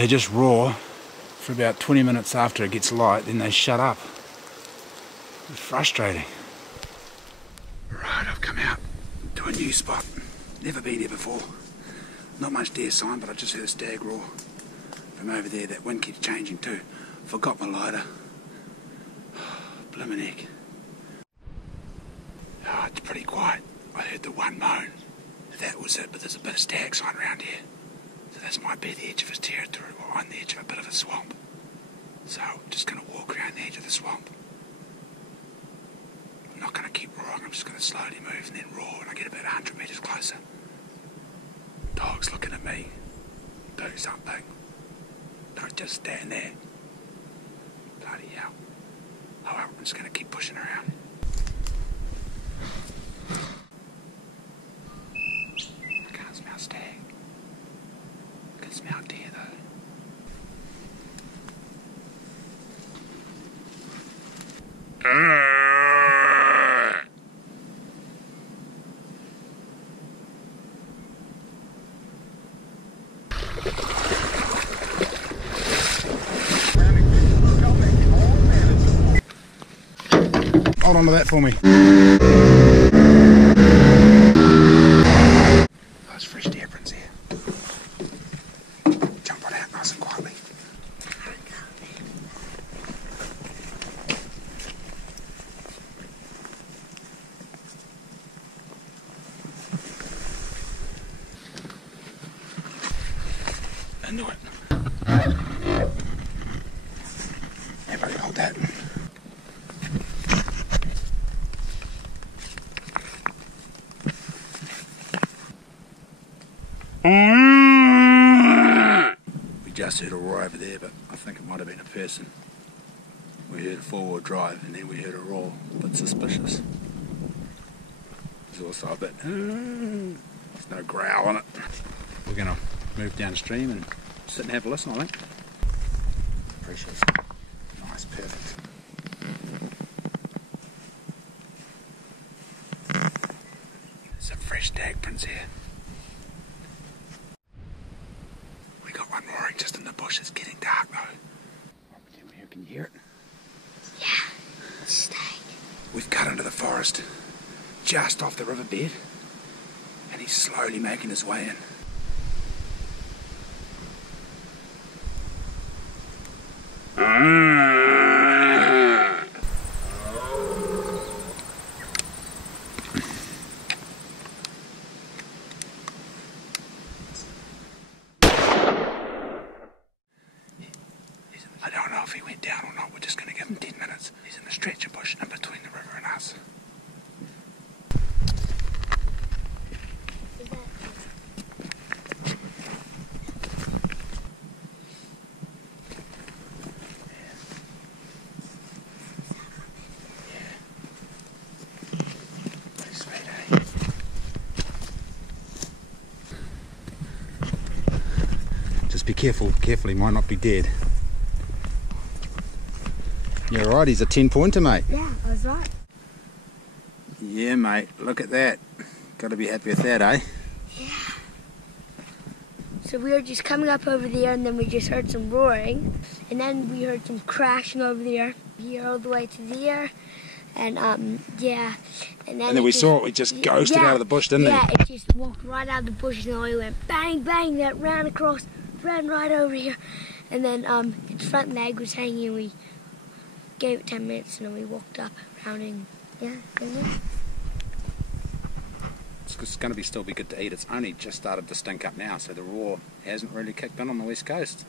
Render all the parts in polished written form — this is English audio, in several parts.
they just roar for about 20 minutes after it gets light, then they shut up. It's frustrating. Right, I've come out to a new spot. Never been here before. Not much deer sign, but I just heard a stag roar from over there. That wind keeps changing too. Forgot my lighter. Blimmin' heck. Oh, it's pretty quiet. I heard the one moan. That was it, but there's a bit of stag sign around here. So this might be the edge of his territory, or on the edge of a bit of a swamp. So I'm just going to walk around the edge of the swamp. I'm not going to keep roaring, I'm just going to slowly move and then roar when I get about 100 metres closer. Dog's looking at me. Do something. Don't just stand there. Bloody hell. Oh well, I'm just going to keep pushing around. I can't smell stag. I can smell deer though. Hold on to that for me. Those fresh deer prints here. Jump on out nice and quietly. Into it. Everybody hold that. We just heard a roar over there, but I think it might have been a person. We heard a four-wheel drive and then we heard a roar, a bit suspicious. There's also a bit, there's no growl on it. We're going to move downstream and sit and have a listen, I think. Precious. Nice, perfect. There's some fresh stag prints here. We got one roaring just in the bush. It's getting dark though. Can you hear it? Yeah, it's stag. We've cut into the forest just off the riverbed and he's slowly making his way in. I don't know if he went down or not. We're just going to give him 10 minutes. He's in the stretcher bush in between the river and us. Just be careful, he might not be dead. You're right, he's a 10-pointer, mate. Yeah, I was right. Yeah, mate, look at that. Got to be happy with that, eh? Yeah. So we were just coming up over there and then we just heard some roaring. And then we heard some crashing over there. Here all the way to there. And, yeah. And then we saw it, we just ghosted out of the bush, didn't Yeah, it just walked right out of the bush and we went bang, bang, that ran across, ran right over here. And then its front leg was hanging and we gave it 10 minutes and then we walked up around and, yeah, It's going to still be good to eat. It's only just started to stink up now, so the roar hasn't really kicked in on the west coast.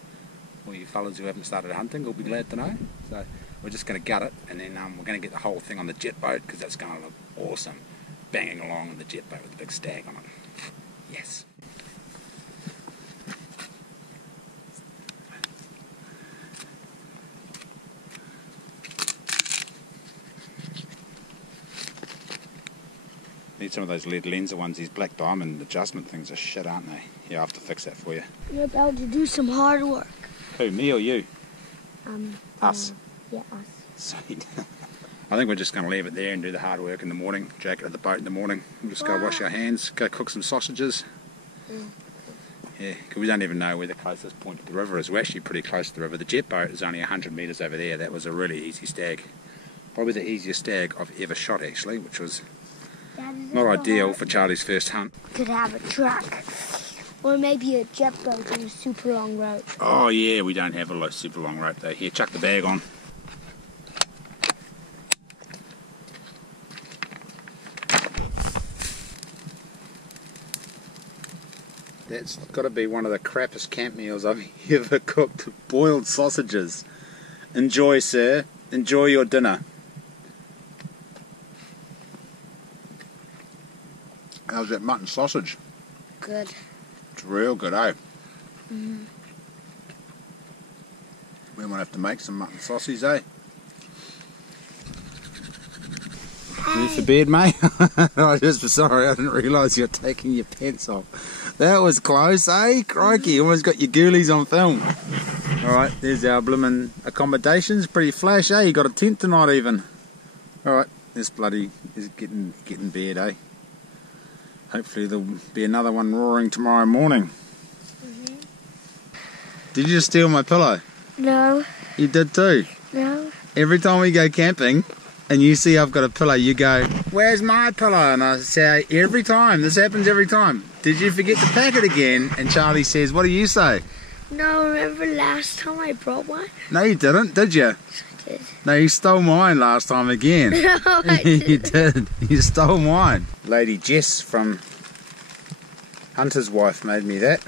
All you fellas who haven't started hunting will be glad to know. So we're just going to gut it, and then we're going to get the whole thing on the jet boat because that's going to look awesome, banging along on the jet boat with a big stag on it. Yes. Need some of those lead lenser ones. These black diamond adjustment things are shit, aren't they? Yeah, I'll have to fix that for you. You're about to do some hard work. Who, me or you? Us. Yeah, us. Sweet. I think we're just going to leave it there and do the hard work in the morning. Jack it at the boat in the morning. We'll just go wash our hands, go cook some sausages. Yeah, because we don't even know where the closest point to the river is. We're actually pretty close to the river. The jet boat is only 100 metres over there. That was a really easy stag. Probably the easiest stag I've ever shot, actually, which was not ideal for Charlie's first hunt. Could have a truck. Or maybe a jet boat with a super long rope. Oh yeah, we don't have a super long rope though. Here, chuck the bag on. That's got to be one of the crappiest camp meals I've ever cooked. Boiled sausages. Enjoy, sir. Enjoy your dinner. How's that mutton sausage? Good. It's real good, eh? Mm-hmm. We might have to make some mutton sausages, eh? Ready for bed, mate? I just sorry, I didn't realise you're taking your pants off. That was close, eh? Crikey, almost got your ghoulies on film. Alright, there's our bloomin' accommodations. Pretty flash, eh? You got a tent tonight even. Alright, this bloody is getting bad, eh? Hopefully there'll be another one roaring tomorrow morning. Mm-hmm. Did you just steal my pillow? No. You did too? No. Every time we go camping and you see I've got a pillow, you go, "Where's my pillow?" And I say, every time, this happens every time. "Did you forget to pack it again?" And Charlie says, "What do you say?" No, remember last time I brought one? No, you didn't, did you? I did. No, you stole mine last time again. No, I didn't. You did. You stole mine. Lady Jess from Hunter's Wife made me that.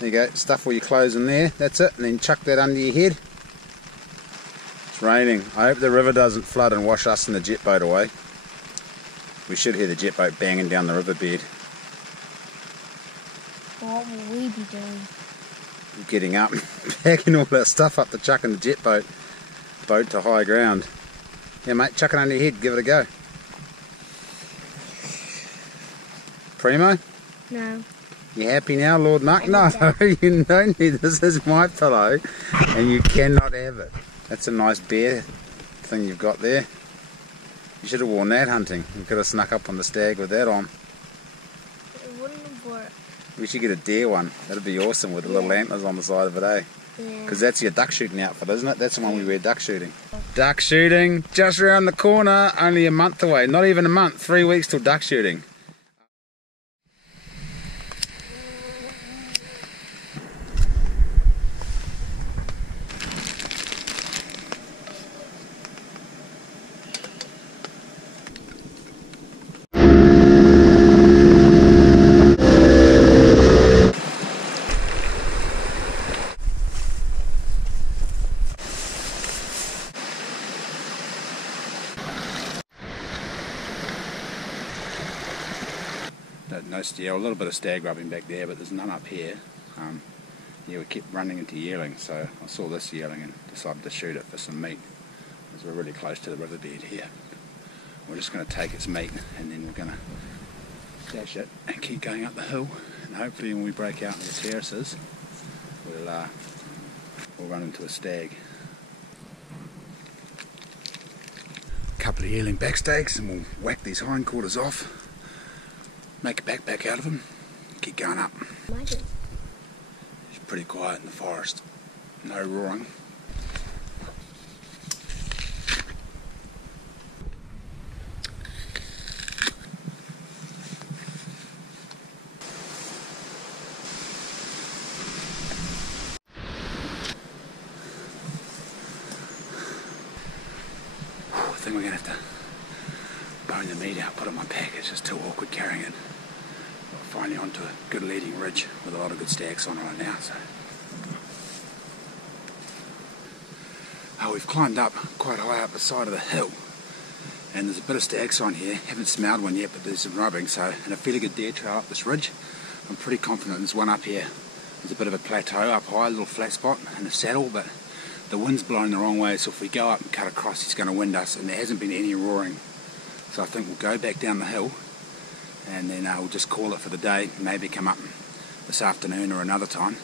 There you go. Stuff all your clothes in there. That's it. And then chuck that under your head. It's raining. I hope the river doesn't flood and wash us and the jet boat away. We should hear the jet boat banging down the riverbed. What will we be doing? Getting up, packing all that stuff up to chuck in the jet boat to high ground. Yeah, mate, chuck it under your head, give it a go. Primo? No. You happy now, Lord Mark? No, you don't need this. Is my pillow, and you cannot have it. That's a nice bear thing you've got there. You should have worn that hunting. You could have snuck up on the stag with that on. It wouldn't have worked. We should get a deer one. That'd be awesome with the little antlers on the side of it, eh? Yeah. Because that's your duck shooting outfit, isn't it? That's the one we wear duck shooting. Duck shooting, just around the corner, only a month away. Not even a month, 3 weeks till duck shooting. No steer, a little bit of stag rubbing back there, but there's none up here. Yeah, we kept running into yearling, so I saw this yearling and decided to shoot it for some meat, because we're really close to the riverbed here. We're just going to take its meat and then we're going to dash it and keep going up the hill, and hopefully when we break out into the terraces we'll run into a stag. A couple of yearling backstags and we'll whack these hindquarters off. Make a backpack out of them, keep going up. Imagine. It's pretty quiet in the forest, no roaring. I think we're going to have to bone the meat out, put it in my pack. It's just too awkward carrying it. We're finally onto a good leading ridge with a lot of good stags on right now. So, we've climbed up quite high up the side of the hill, and there's a bit of stag sign here. Haven't smelled one yet, but there's some rubbing. So, and a fairly good deer trail up this ridge. I'm pretty confident there's one up here. There's a bit of a plateau up high, a little flat spot in the saddle, but the wind's blowing the wrong way, so if we go up and cut across, it's going to wind us, and there hasn't been any roaring. So I think we'll go back down the hill, and then we'll just call it for the day. Maybe come up this afternoon or another time,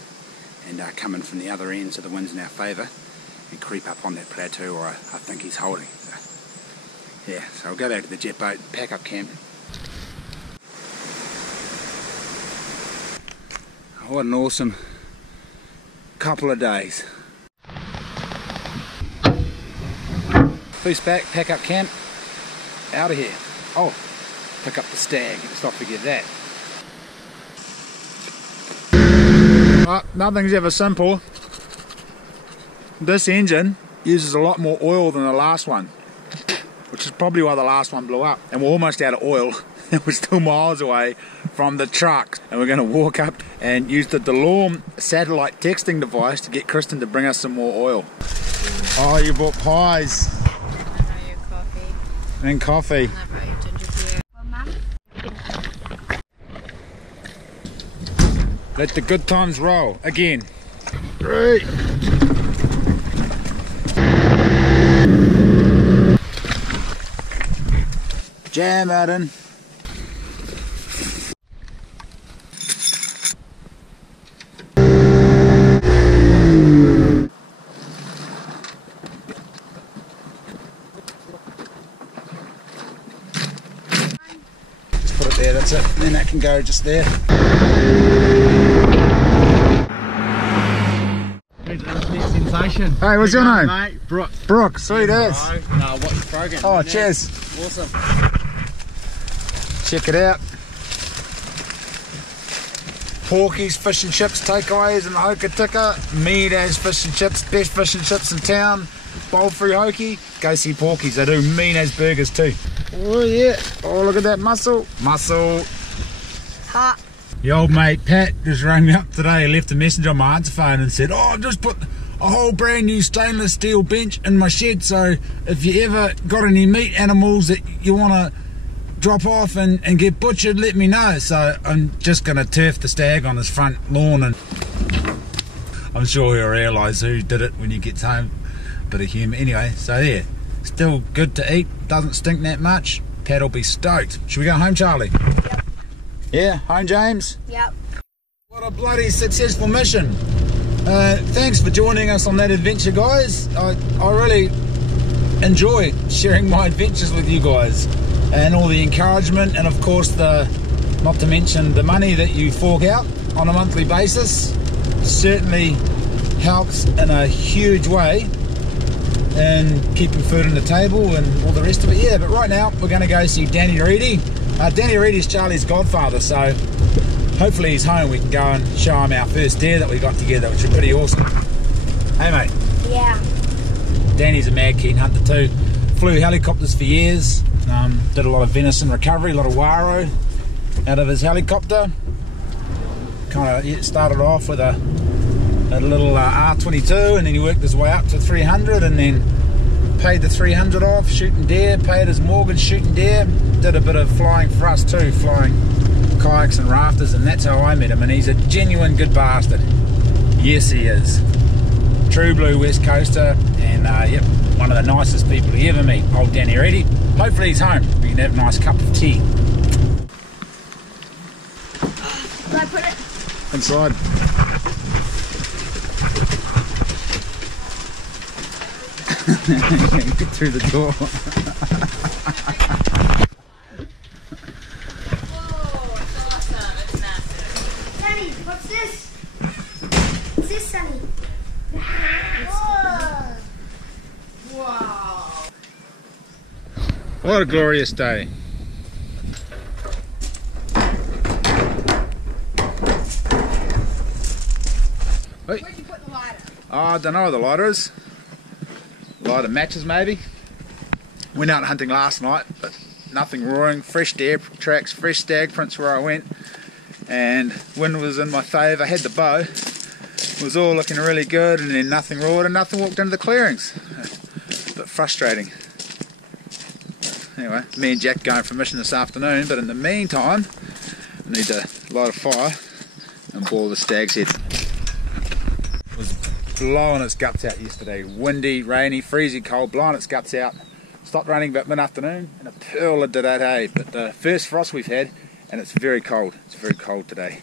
and come in from the other end so the wind's in our favour, and creep up on that plateau where I think he's holding. So, yeah, so I'll go back to the jet boat, pack up camp. what an awesome couple of days. Foose back, pack up camp, out of here. Oh, pick up the stag, let's not forget that. Nothing's ever simple. This engine uses a lot more oil than the last one, which is probably why the last one blew up. And we're almost out of oil and we're still miles away from the truck. And we're going to walk up and use the DeLorme satellite texting device to get Kristen to bring us some more oil. Oh, you bought pies. I brought you coffee. And coffee. And I brought you ginger beer. Well, Mum, Let the good times roll. Again. Great. Jam, Adam. Just put it there, that's it. And then that can go just there. Sensation. Hey, what's your name? Mate, Brooke. Brooke, sweet as. No, watch the program. Oh, Yeah. cheers. Awesome. Check it out. Porky's Fish and Chips takeaways in the Hokitika. Mead as fish and chips, best fish and chips in town. Bowl free Hoki. Go see Porky's. They do mean as burgers too. Oh yeah. Oh, look at that muscle. Muscle. hot. The old mate Pat just rang me up today, left a message on my answer phone and said, oh, I've just put a whole brand new stainless steel bench in my shed, so if you ever got any meat animals that you want to drop off and get butchered, let me know. So I'm just going to turf the stag on his front lawn, and I'm sure he'll realise who did it when he gets home. Bit of humour. Anyway, so yeah, still good to eat, doesn't stink that much. Pat'll be stoked. Should we go home, Charlie? Yep. Yeah, home, James? Yep. What a bloody successful mission. Thanks for joining us on that adventure, guys. I really enjoy sharing my adventures with you guys, and all the encouragement, and of course not to mention the money that you fork out on a monthly basis certainly helps in a huge way in keeping food on the table and all the rest of it. Yeah, but right now we're going to go see Danny Reedy. Danny Reedy is Charlie's godfather, so hopefully he's home. We can go and show him our first deer that we got together, which is pretty awesome. Hey mate. Yeah. Danny's a mad keen hunter too. Flew helicopters for years. Did a lot of venison recovery, a lot of waro out of his helicopter. Kind of started off with a little R22, and then he worked his way up to 300, and then paid the 300 off shooting deer, paid his mortgage shooting deer, did a bit of flying for us too, flying kayaks and rafters, and that's how I met him. And he's a genuine good bastard. Yes, he is. True blue West Coaster, and yep, one of the nicest people to ever meet, old Danny Reedy. Hopefully he's home. We can have a nice cup of tea. Can I put it? Inside. Get through the door. Sunny, what's this? What's this, Sunny? Whoa. Wow. What a glorious day. Wait. Where'd you put the lighter? Oh, I don't know where the lighter is. Lighter matches maybe. Went out hunting last night, but nothing roaring. Fresh deer tracks, fresh stag prints where I went, and wind was in my favour. Had the bow. It was all looking really good, and then nothing roared and nothing walked into the clearings. A bit frustrating. Anyway, me and Jack going for a mission this afternoon, but in the meantime I need to light a fire and boil the stag's head. It was blowing its guts out yesterday. Windy, rainy, freezing cold, blowing its guts out. Stopped raining about mid-afternoon, and a pearl did that, hey. But the first frost we've had, and it's very cold. It's very cold today.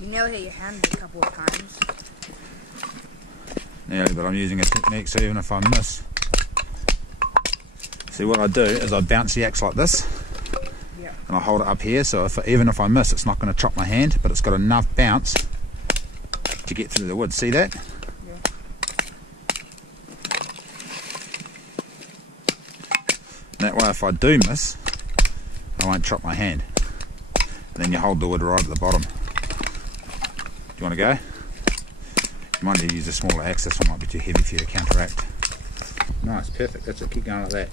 You nearly hit your hand a couple of times. nearly, but I'm using a technique so even if I miss, see what I do is I bounce the axe like this, and I hold it up here, so even if I miss, it's not going to chop my hand, but it's got enough bounce to get through the wood. See that? Yeah. That way if I do miss, I won't chop my hand. And then you hold the wood right at the bottom. Do you want to go? You might need to use a smaller axe, this one might be too heavy for you to counteract. Nice, perfect, that's it, keep going like that.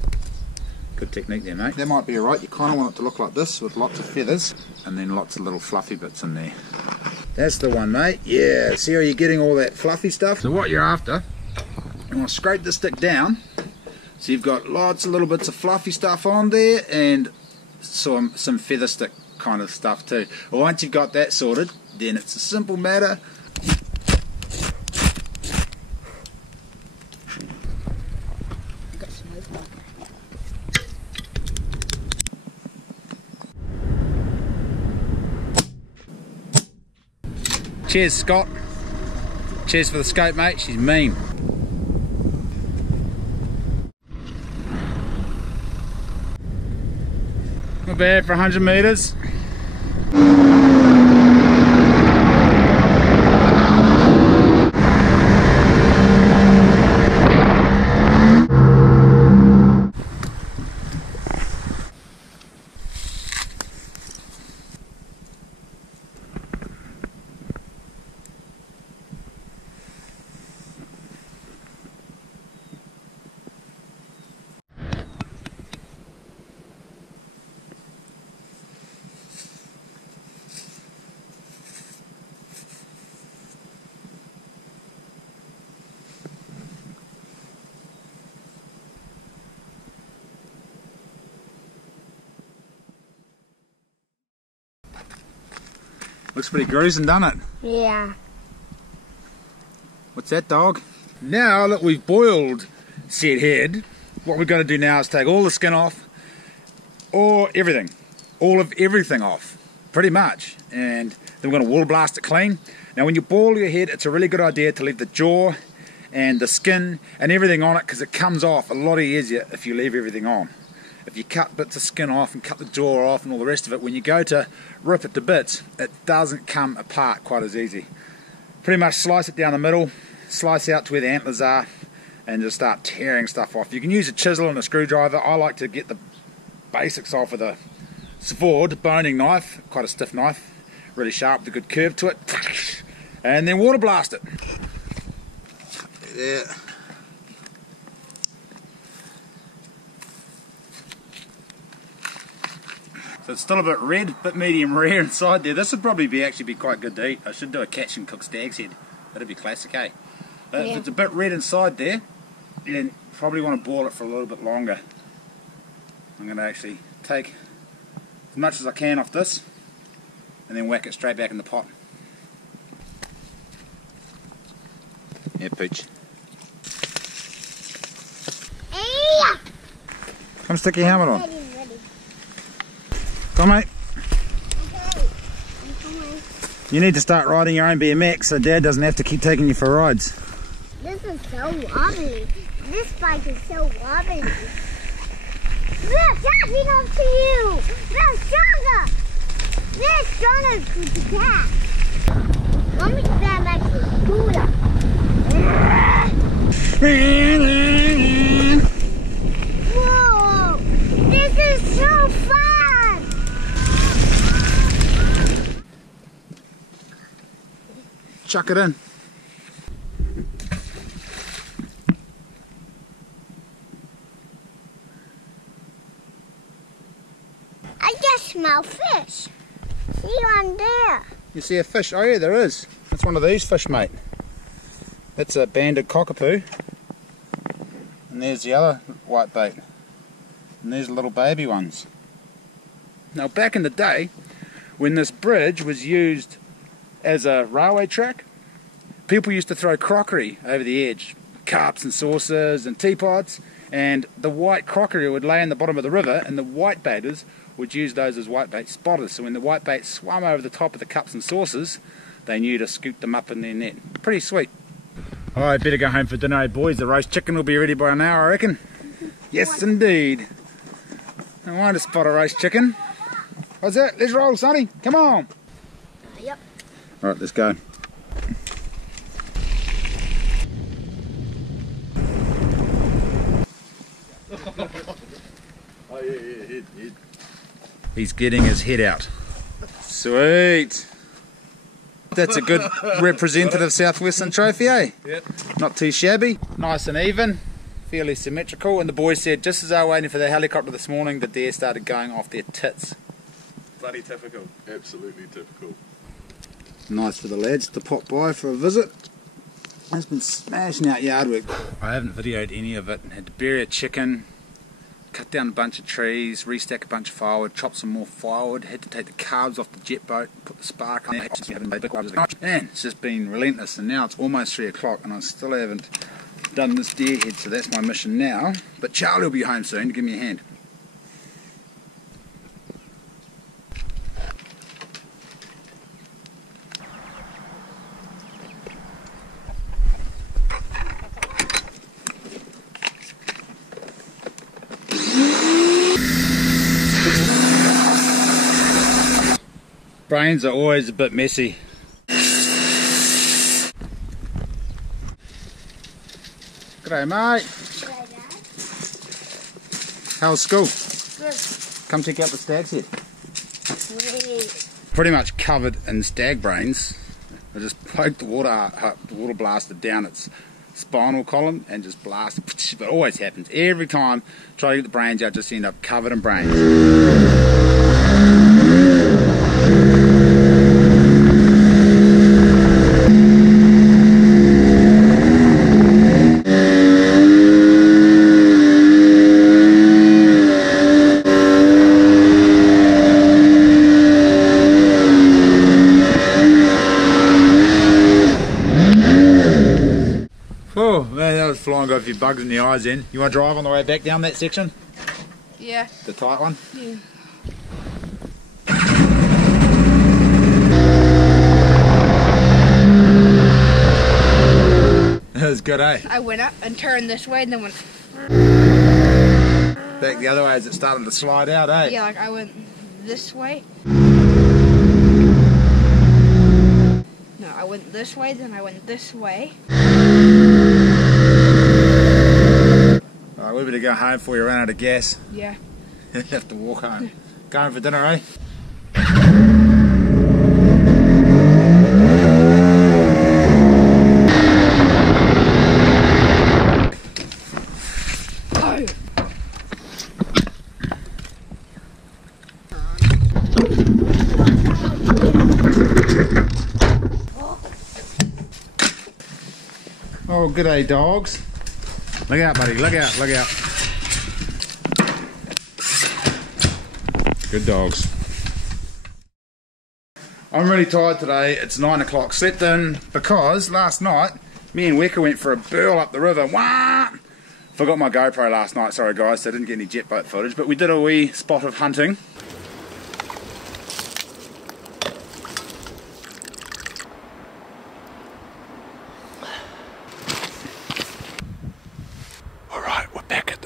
Good technique there, mate. That might be alright, you kind of want it to look like this with lots of feathers and then lots of little fluffy bits in there. That's the one, mate. Yeah, see how you're getting all that fluffy stuff? So what you're after, you want to scrape the stick down so you've got lots of little bits of fluffy stuff on there and some feather stick kind of stuff too. Well, once you've got that sorted, then it's a simple matter. Cheers, Scott. Cheers for the scope, mate. She's mean. Not bad for 100 metres. Looks pretty gruesome, doesn't it? Yeah. What's that, dog? Now that we've boiled said head, what we're going to do now is take all the skin off, or everything, all of everything off, pretty much, and then we're going to water blast it clean. Now when you boil your head, it's a really good idea to leave the jaw and the skin and everything on it, because it comes off a lot easier if you leave everything on. If you cut bits of skin off and cut the jaw off and all the rest of it, when you go to rip it to bits, it doesn't come apart quite as easy. Pretty much slice it down the middle, slice out to where the antlers are, and just start tearing stuff off. You can use a chisel and a screwdriver. I like to get the basics off with a sword, boning knife, quite a stiff knife, really sharp with a good curve to it, and then water blast it. Yeah. So it's still a bit red, bit medium rare inside there. This would probably actually be quite good to eat. I should do a catch and cook stag's head. That'd be classic, eh? But Yeah. if it's a bit red inside there, then probably want to boil it for a little bit longer. I'm going to actually take as much as I can off this and then whack it straight back in the pot. Yeah, Peach. Hey! Come stick your helmet on. Ready. Come on, mate. Okay. I'm coming. You need to start riding your own BMX so Dad doesn't have to keep taking you for rides. This is so wobbly. This bike is so wobbly. They're catching up to you. They're stronger. They're stronger to the cat. Let me stand back to the scooter. Whoa! This is so fun. Chuck it in. I just smell fish. See on there. You see a fish? Oh yeah, there is. That's one of these fish, mate. That's a banded cockapoo. And there's the other white bait. And there's the little baby ones. Now back in the day, when this bridge was used as a railway track, people used to throw crockery over the edge. Cups and saucers and teapots. And the white crockery would lay in the bottom of the river, and the white baiters would use those as whitebait spotters. So when the whitebait swam over the top of the cups and saucers, they knew to scoop them up in their net. Pretty sweet. I better go home for dinner, boys. The roast chicken will be ready by an hour, I reckon. Yes, indeed. I want to spot a roast chicken. What's that? Let's roll, Sonny. Come on. Yep. All right, let's go. Head. He's getting his head out. Sweet. That's a good representative Southwestern trophy, eh? Yep. Not too shabby. Nice and even. Fairly symmetrical. And the boys said just as they were waiting for the helicopter this morning, the deer started going off their tits. Bloody typical. Absolutely typical. Nice for the lads to pop by for a visit. It's been smashing out yard work. I haven't videoed any of it. Had to bury a chicken, cut down a bunch of trees, restack a bunch of firewood, chop some more firewood, had to take the carbs off the jet boat, put the spark on it, and it's just been relentless. And now it's almost 3 o'clock and I still haven't done this deer head, so that's my mission now. But Charlie will be home soon to give me a hand. Brains are always a bit messy. G'day mate. G'day, Dad. How's school? Good. Come check out the stag's head. Sweet. Pretty much covered in stag brains. I just poked the water blaster down its spinal column and just blasted. But it always happens. Every time I try to get the brains out, just end up covered in brains. Oh man, that was flying, got a few bugs in the eyes then. You want to drive on the way back down that section? Yeah. The tight one? Yeah. That was good, eh? I went up and turned this way and then went... Back the other way as it started to slide out, eh? Yeah, like I went this way. No, I went this way, then I went this way. Alright, we better go home before you run out of gas. Yeah. You have to walk home. Going for dinner, eh? Oh, g'day dogs. Look out, buddy. Look out, look out. Good dogs. I'm really tired today. It's 9 o'clock. Slept in because last night me and Weka went for a burl up the river. Wah! Forgot my GoPro last night. Sorry guys, so I didn't get any jet boat footage, but we did a wee spot of hunting.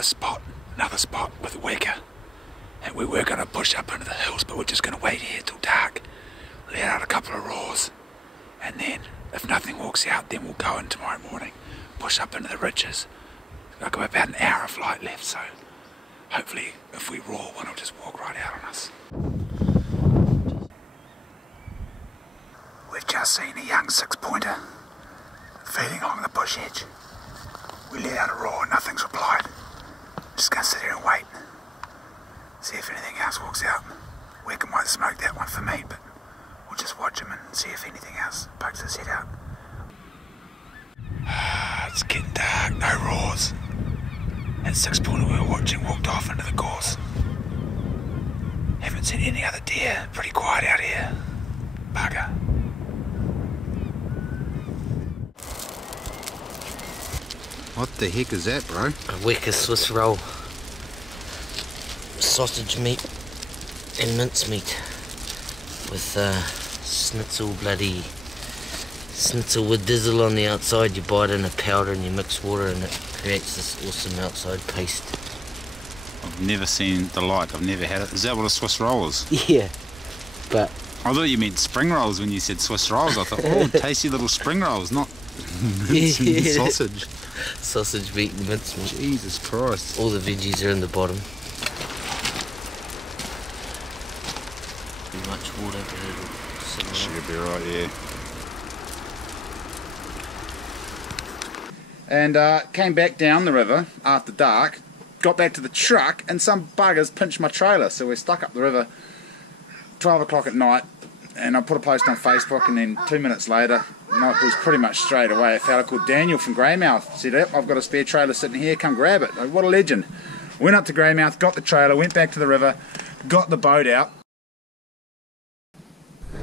Spot, another spot with Weka, and we were going to push up into the hills, but we're just going to wait here till dark, let out a couple of roars, and then if nothing walks out, then we'll go in tomorrow morning, push up into the ridges. I've got about an hour of flight left, so hopefully if we roar one will just walk right out on us. We've just seen a young 6-pointer feeding along the bush edge. We let out a roar, nothing's replied. Just gonna sit here and wait. See if anything else walks out. Weka might smoke that one for me, but we'll just watch him and see if anything else pokes his head out. It's getting dark, no roars. That 6-pointer we were watching walked off into the gorse. Haven't seen any other deer. Pretty quiet out here. Bugger. What the heck is that, bro? A Weka Swiss roll. Sausage meat and mincemeat with schnitzel bloody Schnitzel with diesel on the outside, you buy it in a powder and you mix water and it creates this awesome outside paste. I've never seen the like, I've never had it. Is that what a Swiss roll is? Yeah, but I thought you meant spring rolls when you said Swiss rolls. I thought, oh, tasty little spring rolls, not sausage. Sausage, meat and mincemeat. Jesus Christ. All the veggies are in the bottom. Too much water, but it'll simmer. Should be right, yeah. And came back down the river after dark, got back to the truck, and some buggers pinched my trailer. So we're stuck up the river 12 o'clock at night, and I put a post on Facebook, and then 2 minutes later, it was pretty much straight away, a fella called Daniel from Greymouth said, yep, I've got a spare trailer sitting here, come grab it. Like, what a legend. Went up to Greymouth, got the trailer, went back to the river, got the boat out.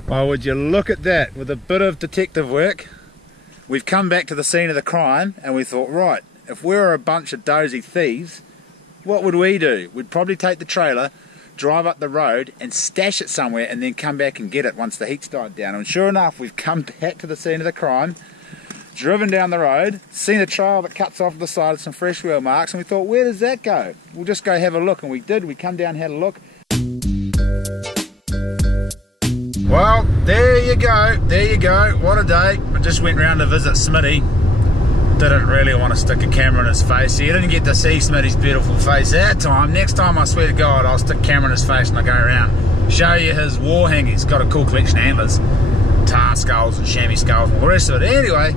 Well, would you look at that, with a bit of detective work, we've come back to the scene of the crime, and we thought, right, if we were a bunch of dozy thieves, what would we do? We'd probably take the trailer, drive up the road and stash it somewhere and then come back and get it once the heat's died down. And sure enough, we've come back to the scene of the crime, driven down the road, seen a trail that cuts off the side of some fresh wheel marks, and we thought, where does that go? We'll just go have a look. And we did. We come down and had a look. Well, there you go. There you go. What a day. I just went round to visit Smitty. Didn't really want to stick a camera in his face. You didn't get to see Smitty's beautiful face that time. Next time, I swear to God, I'll stick a camera in his face and I'll go around, show you his war hang. He's got a cool collection of antlers, tar skulls and chamois skulls and all the rest of it. Anyway,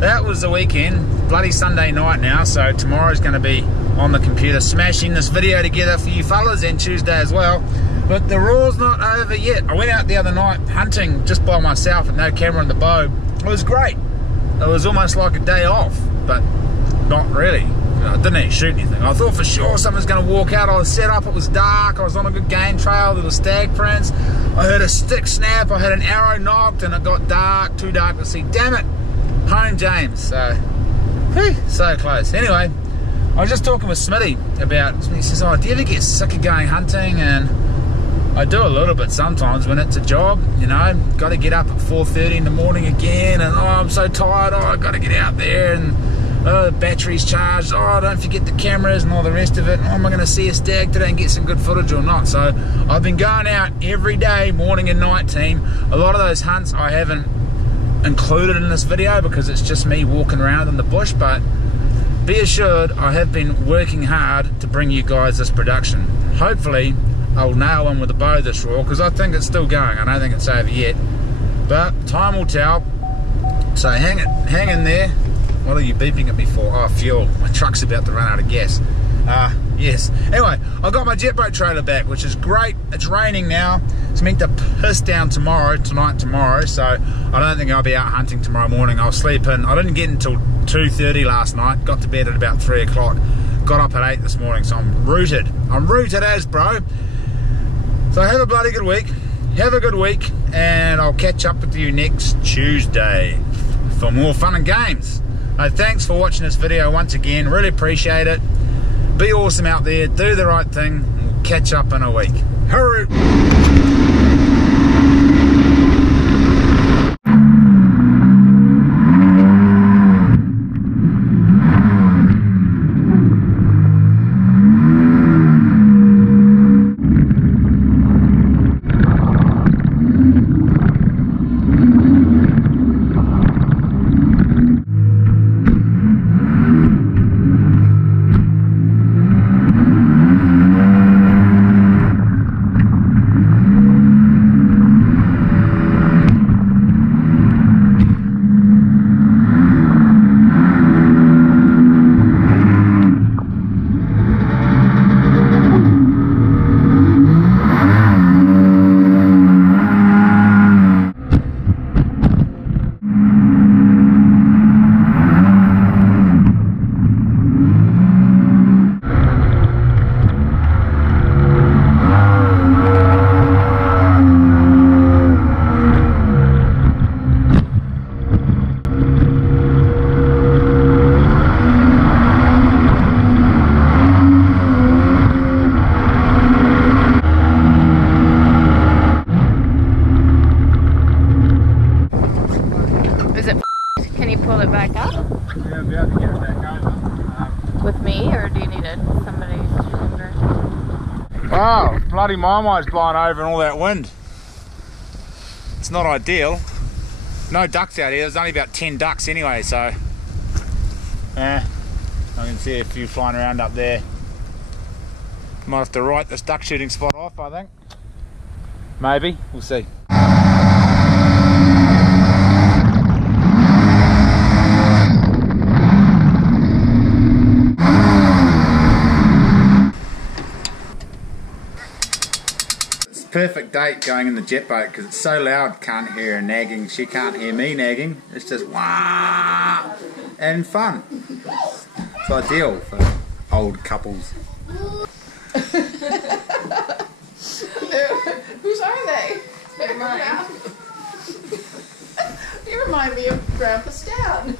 that was the weekend. Bloody Sunday night now, so tomorrow's going to be on the computer smashing this video together for you fellas, and Tuesday as well. But the raw's not over yet. I went out the other night hunting just by myself with no camera and the bow. It was great. It was almost like a day off, but not really. I didn't actually shoot anything. I thought for sure someone's going to walk out. I was set up, it was dark, I was on a good game trail, there were stag prints. I heard a stick snap, I heard an arrow knocked, and it got dark, too dark to see. Damn it! Home James. So, whew, so close. Anyway, I was just talking with Smitty about, he says, oh, do you ever get sick of going hunting? And I do a little bit sometimes when it's a job, you know, got to get up at 4:30 in the morning again, and oh, I'm so tired, oh, I got to get out there, and oh, the battery's charged, oh, don't forget the cameras and all the rest of it, oh, am I going to see a stag today and get some good footage or not? So I've been going out every day, morning and night, team. A lot of those hunts I haven't included in this video because it's just me walking around in the bush, but be assured I have been working hard to bring you guys this production. Hopefully I'll nail one with the bow this raw, because I think it's still going. I don't think it's over yet, but time will tell. So hang in there. What are you beeping at me for? Oh, fuel. My truck's about to run out of gas. Yes. Anyway, I got my jet boat trailer back, which is great. It's raining now. It's meant to piss down tomorrow, so I don't think I'll be out hunting tomorrow morning. I'll sleep in. I didn't get until 2:30 last night. Got to bed at about 3 o'clock. Got up at 8 this morning, so I'm rooted. I'm rooted as, bro. So have a bloody good week. Have a good week, and I'll catch up with you next Tuesday for more fun and games. Thanks for watching this video once again. Really appreciate it. Be awesome out there. Do the right thing. And we'll catch up in a week. Hurry! bloody marmite's blowing over and all that wind. It's not ideal. No ducks out here. There's only about 10 ducks anyway, so I can see a few flying around up there. Might have to write this duck shooting spot off, I think. Maybe, we'll see. It's a perfect date going in the jet boat because it's so loud, can't hear her nagging, she can't hear me nagging. It's just wah and fun. It's ideal for old couples. Whose are they? They're mine. You remind me of Grandpa Stan.